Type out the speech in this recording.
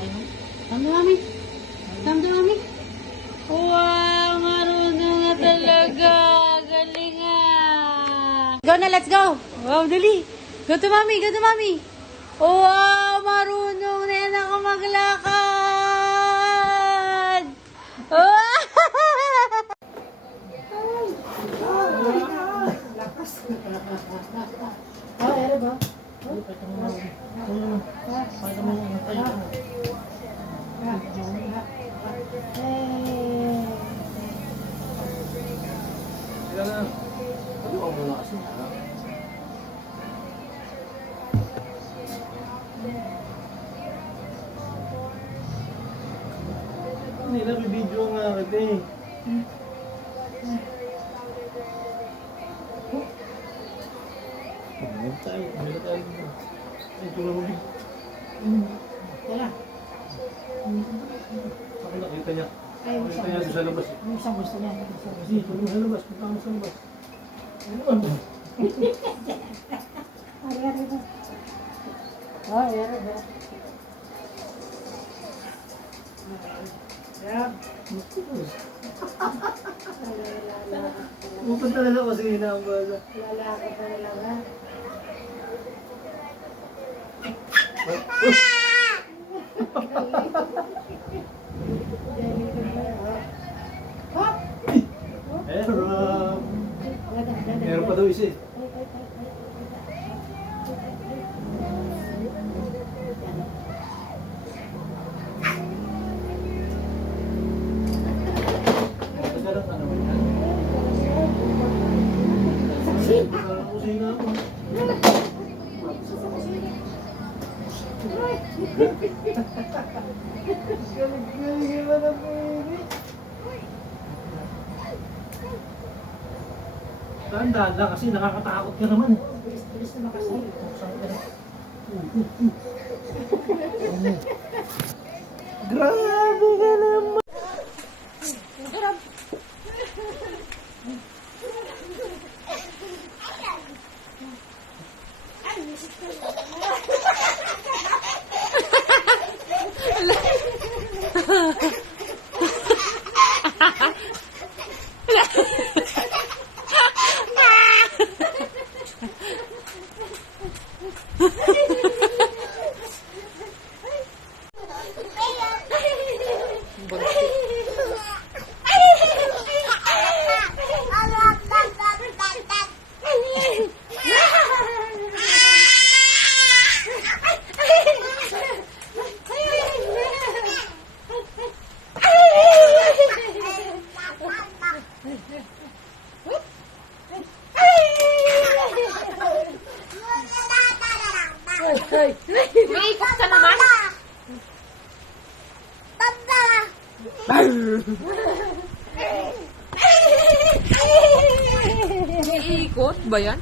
Come to mommy. Come to mommy. Wow, marunong na talaga. Galing ah. Go na, let's go. Wow, dali. Go to mommy, go to mommy. Wow, marunong na yan ako maglakad. Oh! Nila video nga kita eh. Tayo, nila tayo dito. Ay, tulong mo dito. Tara. Ako nakita niya. Ay, Nakita niya doon sa labas. yung isang gusto niya. Kasi, tulong sa labas. Punta mo sa labas. Pupunta na lang kasi hinaambala. Lalaki pa nila ba? Meron pa daw isa eh. Pagkalat na naman yan. Parang kusina ako. Galing-galing naman ang pwede. Dahan-dahan lang kasi nakakatakot ka naman. Bilis naman kasi. Grabe ka naman. May ikot ka naman? Iikot ba yan?